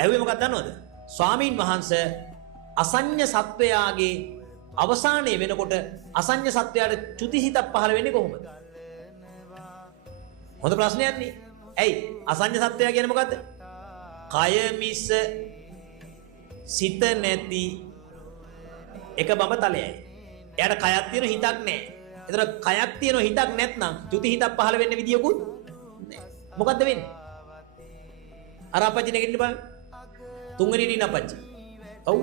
ඇහුවේ මොකක්ද දන්නවද? ස්වාමීන් වහන්සේ අසඤ්ඤ සත්වයාගේ අවසානයේ වෙනකොට අසඤ්ඤ සත්වයාට චුතිහිතක් පහළ වෙන්නේ කොහොමද? හොඳ ප්‍රශ්නයක් නේ. ඇයි? අසඤ්ඤ සත්වයා කියන්නේ මොකද්ද? කය මිස සිත නැති එක බඹ තලයයි. එයාට කයක් තියෙන හිතක් නැහැ. ඒතර කයක් තියෙන හිතක් නැත්නම් චුතිහිතක් පහළ වෙන්න විදියකුත් නැහැ. මොකද්ද වෙන්නේ? අර අපච්චි නෙගින්න බලන්න. තුන්වෙනි දින අපච්චි. ඔව්.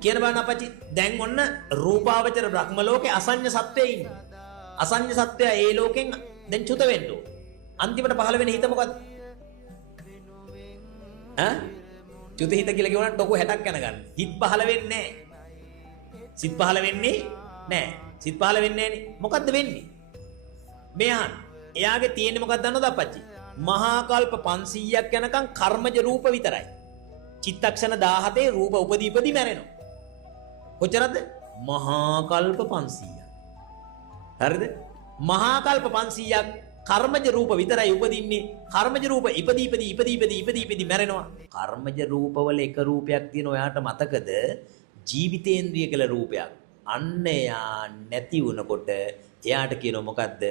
කියන බලන්න අපච්චි දැන් ඔන්න රූපාවචර බ්‍රහ්ම ලෝකේ අසඤ්ඤ සත්වයේ ඉන්නේ. අසඤ්ඤ සත්වයා ඒ ලෝකෙන් දැන් චුත වෙන්න ඕන. අන්තිමට පහළ වෙන හිත මොකද්ද? චුත හිත කියලා කියවනම් ඩොකු 60ක් යන ගන්න. හිත පහළ වෙන්නේ නැහැ. සිත් පහළ වෙන්නේ නැහැ. සිත් පහළ වෙන්නේ නැහනේ. මොකද්ද වෙන්නේ? මෙහන් එයාගේ තියෙන්නේ මොකක්ද දන්නවද අපච්චි? මහා කල්ප 500ක් යනකම් කර්මජ රූප විතරයි. චිත්තක්ෂණ 17 රූප උපදී මැරෙනවා. කොච්චරද? මහා කල්ප 500ක්. හරිද? මහා කල්ප 500ක් කර්මජ රූප විතරයි උපදින්නේ. කර්මජ රූප ඉපදී මැරෙනවා. කර්මජ රූපවල එක රූපයක් තියෙන ඔයාට මතකද? ජීවිතේන්ද්‍රිය කියලා රූපයක්. අන්න එයා නැති වුණකොට එයාට කියනවා මොකද්ද?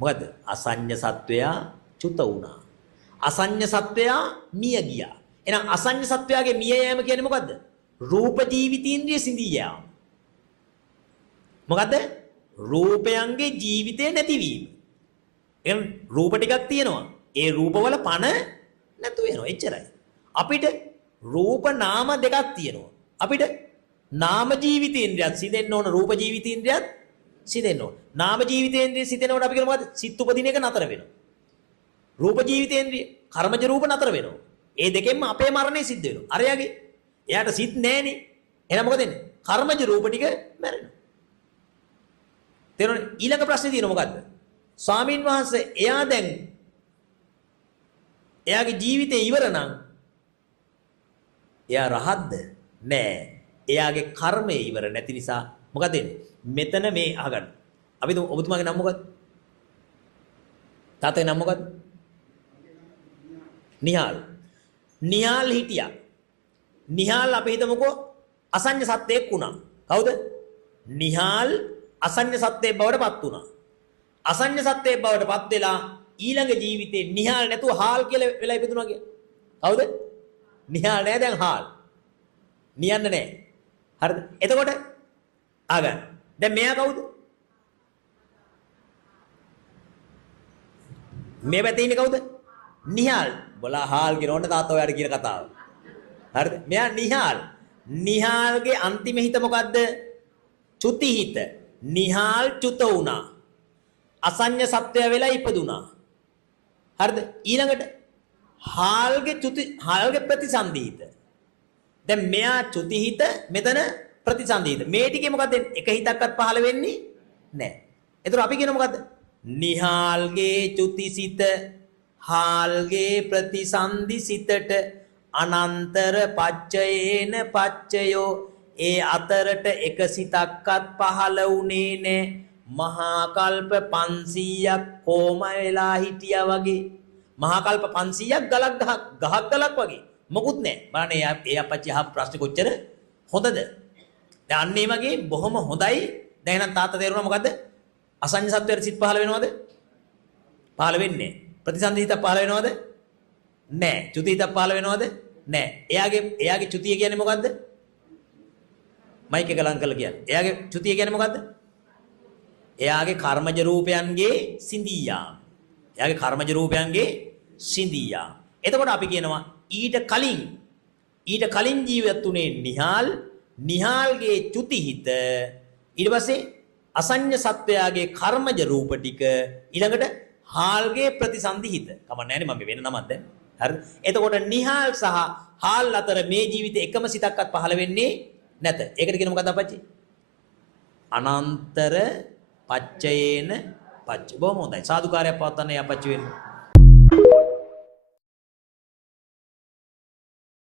මොකද්ද? අසඤ්ඤ සත්වයා චුත වුණා. අසඤ්ඤ සත්වයා මිය ගියා. එහෙනම් අසඤ්ඤ සත්වයාගේ මිය යෑම කියන්නේ මොකද්ද? රූප ජීවිතේන්ද්‍රිය සිඳී යාම. මොකද්ද? රූපයන්ගේ ජීවිතේ නැතිවීම. එහෙනම් රූප ටිකක් තියෙනවා. ඒ රූපවල පණ නැතු වෙනවා. එච්චරයි. අපිට රූප නාම දෙකක් තියෙනවා. අපිට නාම ජීවිතේන්ද්‍රියත් සිදෙන්න ඕන, රූප ජීවිතේන්ද්‍රියත් සිදෙන්න ඕන. නාම ජීවිතේන්ද්‍රිය සිදෙනකොට අපි කියනවා මොකද්ද? සිත් උපදින එක නතර වෙනවා. රූප ජීවිතේන්ද්‍රිය කර්මජ රූප නතර වෙනවා. ඒ දෙකෙන්ම අපේ මරණය සිද්ධ වෙනවා. අරයාගේ එයාට සිත් නැහැනේ. එහෙනම් මොකද වෙන්නේ? කර්මජ රූප ටික මැරෙනවා. තේරුණානේ? ඊළඟ ප්‍රශ්නේ තියෙනවා මොකද්ද? ස්වාමින් වහන්සේ එයා දැන් එයාගේ ජීවිතේ ඉවර නම් එයා රහත්ද? නෑ. එයාගේ කර්මය ඉවර නැති නිසා මොකද වෙන්නේ? මෙතන මේ අහගන්න. අපි ඔබතුමාගේ නම මොකද්ද? තාත්තගේ නම මොකද්ද? නිහාල්. නිහාල් හිටියා. නිහාල් අපි හිතමුකෝ අසඤ්ඤ සත්වයක් වුණා. කවුද? නිහාල් අසඤ්ඤ සත්වයක් බවට පත් වුණා. අසඤ්ඤ සත්වයක් බවට පත් වෙලා ඊළඟ ජීවිතේ නිහාල් නැතුව හාල් කියලා වෙලා ඉපදුණා කිය. කවුද? නිහාල් නෑ දැන් හාල්. නියන්න නෑ. හරිද? එතකොට ආගන්න. දැන් මෙයා කවුද? මේ පැත්තේ ඉන්නේ කවුද? නිහාල්. බලා හාල් කියන ඕන තාත්තා ඔයාලට කියන කතාව. හරිද? මෙයා නිහාල්. නිහාල්ගේ අන්තිම හිත මොකද්ද? චුති හිත. නිහාල් චුත වුණා. අසඤ්ඤ සත්වය වෙලා ඉපදුනා. හරිද? ඊළඟට හාල්ගේ ප්‍රතිසන්දි හිත. දැන් මෙයා චුති හිත, මෙතන ප්‍රතිසන්දි හිත. මේ ටිකේ මොකද්ද? එක හිතක්වත් පහළ වෙන්නේ නැහැ. ඒතර අපි කියන මොකද්ද? නිහාල්ගේ චුතිසිත හාල්ගේ ප්‍රතිසන්දි සිතට අනන්තර පච්චයේන පච්චයෝ ඒ අතරට එක සිතක්වත් පහළ වුණේ නැහැ. මහා කල්ප 500ක් කොම වෙලා හිටියා වගේ. මහා කල්ප 500ක් ගහක් ගලක් වගේ. මොකුත් නැහැ. බලන්න ඒ අපච්චි අහ ප්‍රශ්නේ කොච්චර හොඳද? දැන් අන්න ඒ වගේ බොහොම හොඳයි. දැන් එහෙනම් තාත්තා තේරුණා මොකද්ද? අසඤ්ඤ සත්වයට සිත් පහළ වෙනවද? පහළ වෙන්නේ නැහැ. ප්‍රතිසන්දි හිත පහළ වෙනවද? නැහැ. චුති හිත පහළ වෙනවද? නැහැ. එයාගේ චුතිය කියන්නේ මොකද්ද? මයික් එක ලං කරලා කියන්න. එයාගේ චුතිය කියන්නේ මොකද්ද? එයාගේ කර්මජ රූපයන්ගේ සිඳී යාම. එයාගේ කර්මජ රූපයන්ගේ සිඳී යාම. එතකොට අපි කියනවා ඊට කලින් ජීවත් උනේ නිහාල්. නිහාල්ගේ චුති හිත ඊට පස්සේ අසඤ්ඤ සත්වයාගේ කර්මජ රූප ටික ඊළඟට හාල්ගේ ප්‍රතිසන්දි හිත. කමන්නේ නැහැ නේ මම වෙන නමක් දැන්. හරිද? එතකොට නිහාල් සහ හාල් අතර මේ ජීවිතේ එකම සිතක්වත් පහළ වෙන්නේ නැත. ඒකට කියන මොකද්ද අපච්චි? අනන්තර පච්චයේන පච්ච. බොහොම හොඳයි. සාදුකාරයක් පවත්වන්න අපච්චි වෙන්නේ.